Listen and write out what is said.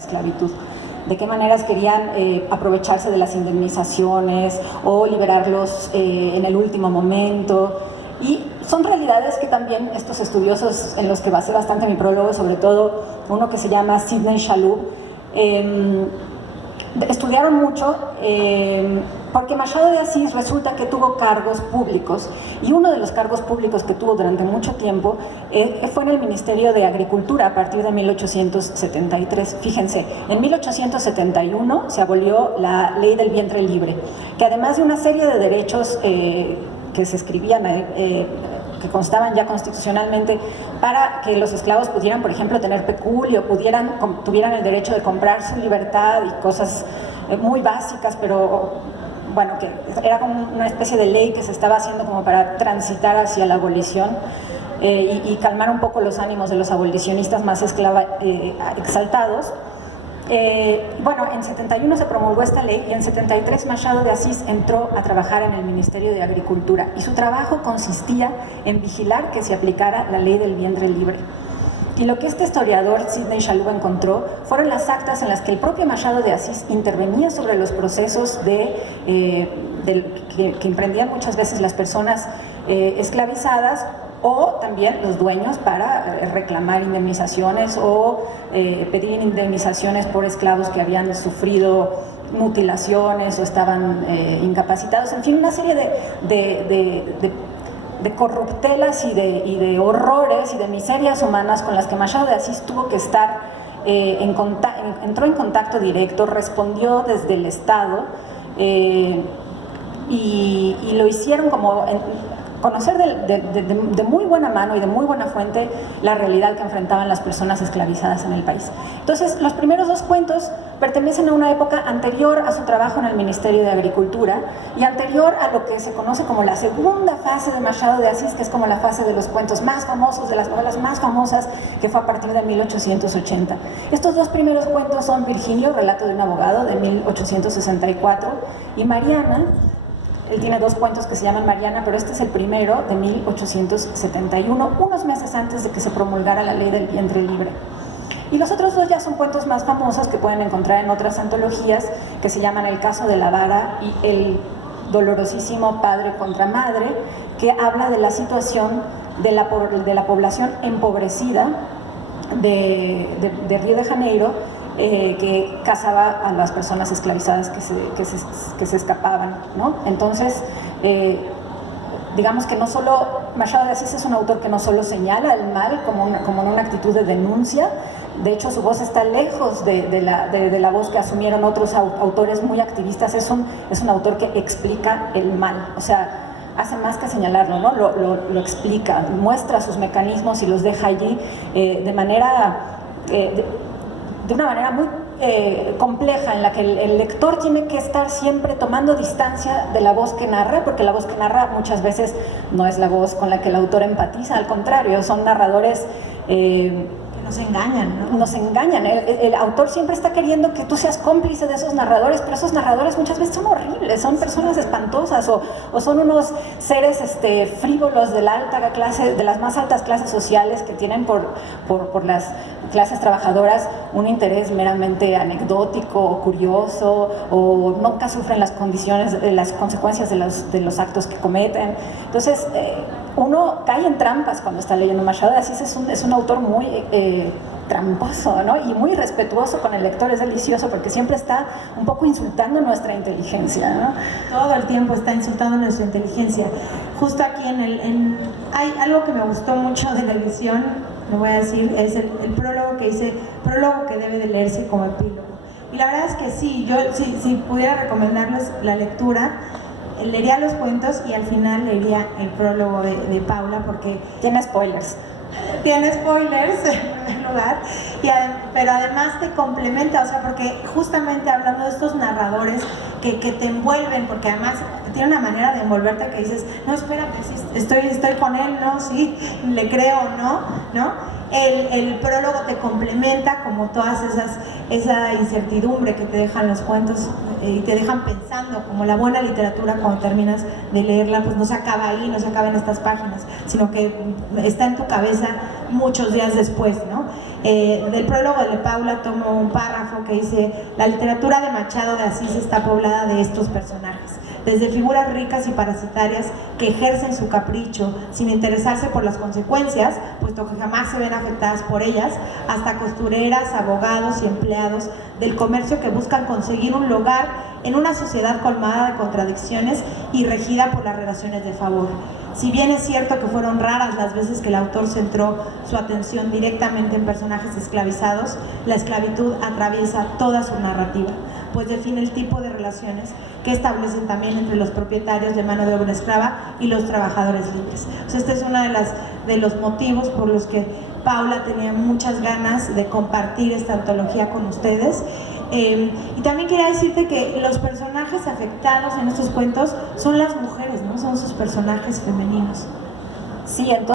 esclavitud. De qué maneras querían aprovecharse de las indemnizaciones o liberarlos en el último momento. Y son realidades que también estos estudiosos en los que basé bastante mi prólogo, sobre todo uno que se llama Sidney Chalhoub, estudiaron mucho porque Machado de Assis resulta que tuvo cargos públicos, y uno de los cargos públicos que tuvo durante mucho tiempo fue en el Ministerio de Agricultura a partir de 1873. Fíjense, en 1871 se abolió la ley del vientre libre, que además de una serie de derechos que se escribían, que constaban ya constitucionalmente, para que los esclavos pudieran, por ejemplo, tener peculio, tuvieran el derecho de comprar su libertad y cosas muy básicas, pero bueno, que era como una especie de ley que se estaba haciendo como para transitar hacia la abolición y calmar un poco los ánimos de los abolicionistas más exaltados. Bueno, en 71 se promulgó esta ley y en 73 Machado de Assis entró a trabajar en el Ministerio de Agricultura, y su trabajo consistía en vigilar que se aplicara la ley del vientre libre. Y lo que este historiador Sidney Chalhoub encontró fueron las actas en las que el propio Machado de Assis intervenía sobre los procesos que emprendían muchas veces las personas esclavizadas, o también los dueños, para reclamar indemnizaciones o pedir indemnizaciones por esclavos que habían sufrido mutilaciones o estaban incapacitados. En fin, una serie de corruptelas y de horrores y de miserias humanas con las que Machado de Assis tuvo que estar entró en contacto directo, respondió desde el Estado, y lo hicieron como conocer de muy buena mano y de muy buena fuente la realidad que enfrentaban las personas esclavizadas en el país. Entonces, los primeros dos cuentos pertenecen a una época anterior a su trabajo en el Ministerio de Agricultura y anterior a lo que se conoce como la segunda fase de Machado de Assis, que es como la fase de los cuentos más famosos, de las novelas más famosas, que fue a partir de 1880. Estos dos primeros cuentos son Virgilio, relato de un abogado, de 1864, y Mariana. Él tiene dos cuentos que se llaman Mariana, pero este es el primero, de 1871, unos meses antes de que se promulgara la ley del vientre libre. Y los otros dos ya son cuentos más famosos que pueden encontrar en otras antologías, que se llaman El caso de la vara y El dolorosísimo padre contra madre, que habla de la situación de la población empobrecida de Río de Janeiro, que cazaba a las personas esclavizadas que se escapaban, ¿no? Entonces, digamos que no solo Machado de Assis es un autor que no solo señala el mal como en una actitud de denuncia. De hecho, su voz está lejos de la voz que asumieron otros autores muy activistas. Es un autor que explica el mal, o sea, hace más que señalarlo, ¿no? Lo explica, muestra sus mecanismos y los deja allí de una manera muy compleja, en la que el lector tiene que estar siempre tomando distancia de la voz que narra, porque la voz que narra muchas veces no es la voz con la que el autor empatiza, al contrario, son narradores que nos engañan, ¿no? Nos engañan. El autor siempre está queriendo que tú seas cómplice de esos narradores, pero esos narradores muchas veces son horribles, son personas espantosas o son unos seres frívolos de la alta clase, de las más altas clases sociales, que tienen por las clases trabajadoras un interés meramente anecdótico o curioso, o nunca sufren las consecuencias de los actos que cometen. Entonces, uno cae en trampas cuando está leyendo Machado de Assis. Es un autor muy tramposo, ¿no? Y muy respetuoso con el lector. Es delicioso porque siempre está un poco insultando nuestra inteligencia, ¿no? Todo el tiempo está insultando nuestra inteligencia. Justo aquí hay algo que me gustó mucho de la edición, lo voy a decir, es el prólogo que dice, prólogo que debe de leerse como epílogo. Y la verdad es que sí, yo si pudiera recomendarles la lectura, leería los cuentos y al final leería el prólogo de Paula, porque tiene spoilers. Tiene spoilers, en primer lugar, pero además te complementa, o sea, porque justamente hablando de estos narradores que te envuelven, porque además tiene una manera de envolverte que dices, no, espérate, sí, estoy con él, ¿no? Sí, le creo, ¿no? El prólogo te complementa como todas esa incertidumbre que te dejan los cuentos y te dejan pensando, como la buena literatura cuando terminas de leerla, pues no se acaba ahí, no se acaba en estas páginas, sino que está en tu cabeza muchos días después, ¿no? Del prólogo de Paula tomo un párrafo que dice: la literatura de Machado de Asís está poblada de estos personajes, desde figuras ricas y parasitarias que ejercen su capricho sin interesarse por las consecuencias, puesto que jamás se ven afectadas por ellas, hasta costureras, abogados y empleados del comercio que buscan conseguir un lugar en una sociedad colmada de contradicciones y regida por las relaciones de favor. Si bien es cierto que fueron raras las veces que el autor centró su atención directamente en personajes esclavizados, la esclavitud atraviesa toda su narrativa, pues define el tipo de relaciones que establecen también entre los propietarios de mano de obra esclava y los trabajadores libres. O sea, este es uno de los motivos por los que Paula tenía muchas ganas de compartir esta antología con ustedes. Y también quería decirte que los personajes afectados en estos cuentos son las mujeres, ¿no? Son sus personajes femeninos. Sí, entonces